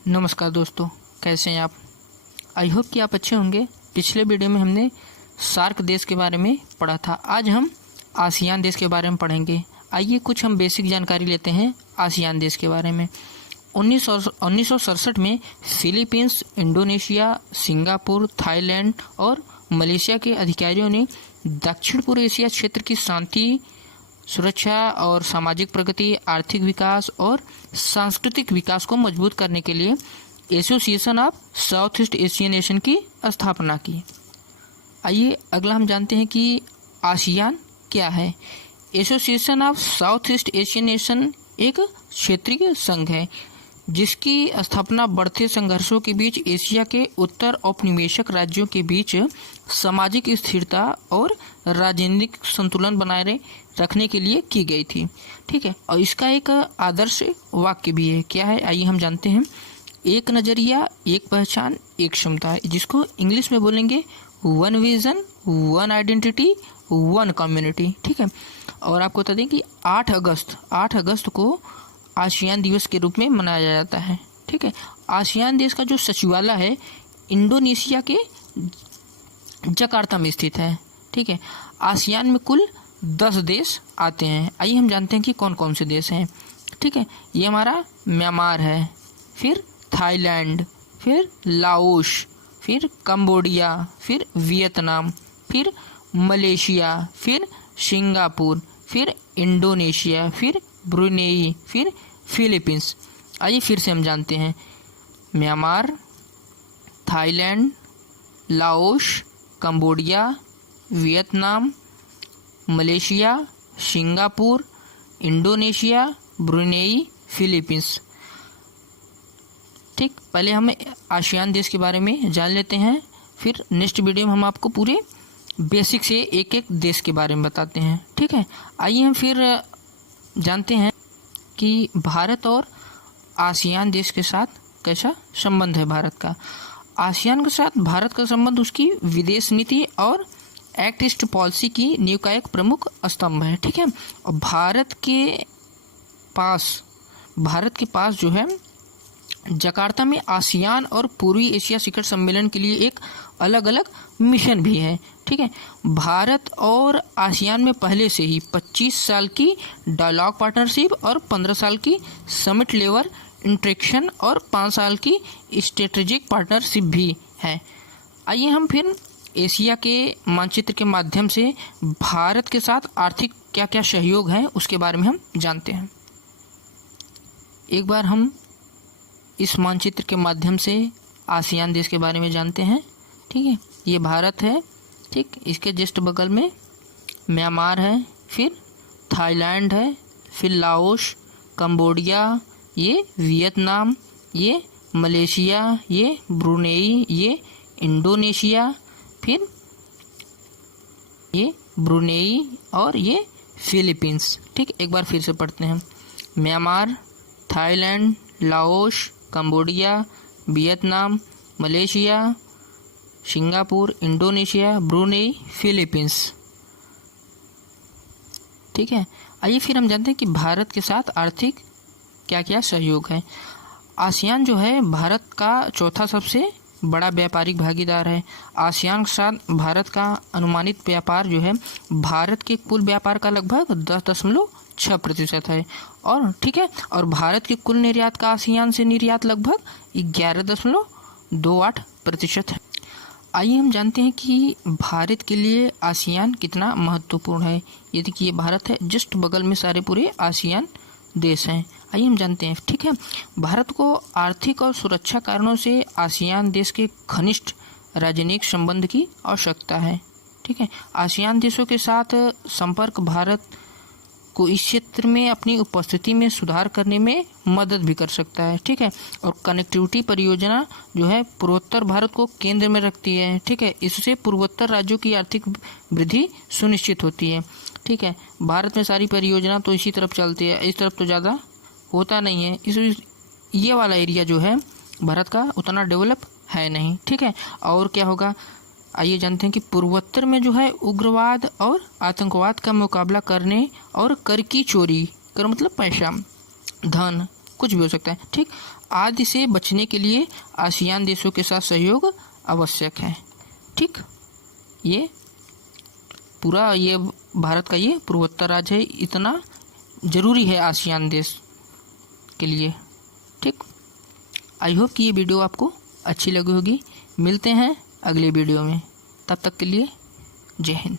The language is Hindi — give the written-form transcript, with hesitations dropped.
नमस्कार दोस्तों, कैसे हैं आप। आई होप कि आप अच्छे होंगे। पिछले वीडियो में हमने सार्क देश के बारे में पढ़ा था। आज हम आसियान देश के बारे में पढ़ेंगे। आइए कुछ हम बेसिक जानकारी लेते हैं आसियान देश के बारे में। 1967 में फिलीपींस, इंडोनेशिया, सिंगापुर, थाईलैंड और मलेशिया के अधिकारियों ने दक्षिण पूर्व एशिया क्षेत्र की शांति, सुरक्षा और सामाजिक प्रगति, आर्थिक विकास और सांस्कृतिक विकास को मजबूत करने के लिए association of south east Asian nation की स्थापना की। आइए अगला हम जानते हैं कि आसियान क्या है। Association of south east Asian nation एक क्षेत्रीय संघ है जिसकी स्थापना बढ़ते संघर्षों के बीच एशिया के उत्तर औपनिवेशिक राज्यों के बीच सामाजिक स्थिरता और राजनीतिक संतुलन बनाए रखने के लिए की गई थी। ठीक है, और इसका एक आदर्श वाक्य भी है। क्या है, आइए हम जानते हैं। एक नजरिया, एक पहचान, एक क्षमता, जिसको इंग्लिश में बोलेंगे one vision, one identity, one community. ठीक है, और आपको बता दें कि 8 अगस्त को आसियान दिवस के रूप में मनाया जाता है। ठीक है, आसियान देश का जो सचिवालय है इंडोनेशिया के जकार्ता में स्थित है। ठीक है, आसियान में कुल 10 देश आते हैं। आइए हम जानते हैं कि कौन कौन से देश हैं। ठीक है, ये हमारा म्यांमार है, फिर थाईलैंड, फिर लाओस, फिर कंबोडिया, फिर वियतनाम, फिर मलेशिया, फिर सिंगापुर, फिर इंडोनेशिया, फिर ब्रुनेई, फिर फिलीपींस। आइए फिर से हम जानते हैं। Myanmar, Thailand, Laos, Cambodia, Vietnam, Malaysia, Singapore, Indonesia, Brunei, Philippines. ठीक, पहले हम आसियान देश के बारे में जान लेते हैं, फिर नेक्स्ट वीडियो में हम आपको पूरे बेसिक से एक एक देश के बारे में बताते हैं। ठीक है, आइए हम फिर जानते हैं कि भारत और आसियान देश के साथ कैसा संबंध है भारत का। आसियान के साथ भारत का संबंध उसकी विदेश नीति और एक्ट ईस्ट पॉलिसी की नींव का एक प्रमुख स्तंभ है। ठीक है, और भारत के पास जो है जकार्ता में आसियान और पूर्वी एशिया शिखर सम्मेलन के लिए एक अलग अलग मिशन भी है। ठीक है, भारत और आसियान में पहले से ही 25 साल की डायलॉग पार्टनरशिप और 15 साल की समिट लेवल इंटरेक्शन और 5 साल की स्ट्रेटेजिक पार्टनरशिप भी है। आइए हम फिर एशिया के मानचित्र के माध्यम से भारत के साथ आर्थिक क्या क्या सहयोग है उसके बारे में हम जानते हैं। एक बार हम इस मानचित्र के माध्यम से आसियान देश के बारे में जानते हैं। ठीक है, ये भारत है। ठीक, इसके जस्ट बगल में म्यांमार है, फिर थाईलैंड है, फिर लाओस, कंबोडिया, ये वियतनाम, ये मलेशिया, ये ब्रुनेई, ये इंडोनेशिया, फिर ये ब्रुनेई और ये फिलीपींस। ठीक, एक बार फिर से पढ़ते हैं। Myanmar, Thailand, Laos, Cambodia, Vietnam, Malaysia, Singapore, Indonesia, Brunei, Philippines. ठीक है, आइए फिर हम जानते हैं कि भारत के साथ आर्थिक क्या क्या सहयोग है। आसियान जो है भारत का चौथा सबसे बड़ा व्यापारिक भागीदार है। आसियान के साथ भारत का अनुमानित व्यापार जो है भारत के कुल व्यापार का लगभग 10.6% है। और ठीक है, और भारत के कुल निर्यात का आसियान से निर्यात लगभग 11.28% है। आइए हम जानते हैं कि भारत के लिए आसियान कितना महत्वपूर्ण है। ये देखिए भारत है, जस्ट बगल में सारे पूरे आसियान देश हैं। आइए हम जानते हैं। ठीक है, भारत को आर्थिक और सुरक्षा कारणों से आसियान देश के घनिष्ठ राजनयिक संबंध की आवश्यकता है। ठीक है, आसियान देशों के साथ संपर्क भारत को इस क्षेत्र में अपनी उपस्थिति में सुधार करने में मदद भी कर सकता है। ठीक है, और कनेक्टिविटी परियोजना जो है पूर्वोत्तर भारत को केंद्र में रखती है। ठीक है, इससे पूर्वोत्तर राज्यों की आर्थिक वृद्धि सुनिश्चित होती है। ठीक है, भारत में सारी परियोजना तो इसी तरफ चलती है, इस तरफ तो ज़्यादा होता नहीं है। ये वाला एरिया जो है भारत का उतना डेवलप है नहीं। ठीक है, और क्या होगा, आइए जानते हैं कि पूर्वोत्तर में जो है उग्रवाद और आतंकवाद का मुकाबला करने और कर की चोरी, कर मतलब पैसा, धन कुछ भी हो सकता है, ठीक। आदि से बचने के लिए आसियान देशों के साथ सहयोग आवश्यक है, ठीक। ये पूरा ये भारत का ये पूर्वोत्तर राज्य है, इतना ज़रूरी है आसियान देश के लिए, ठीक। आई होप कि ये वीडियो आपको अच्छी लगी होगी। मिलते हैं अगले वीडियो में, तब तक के लिए जय हिंद।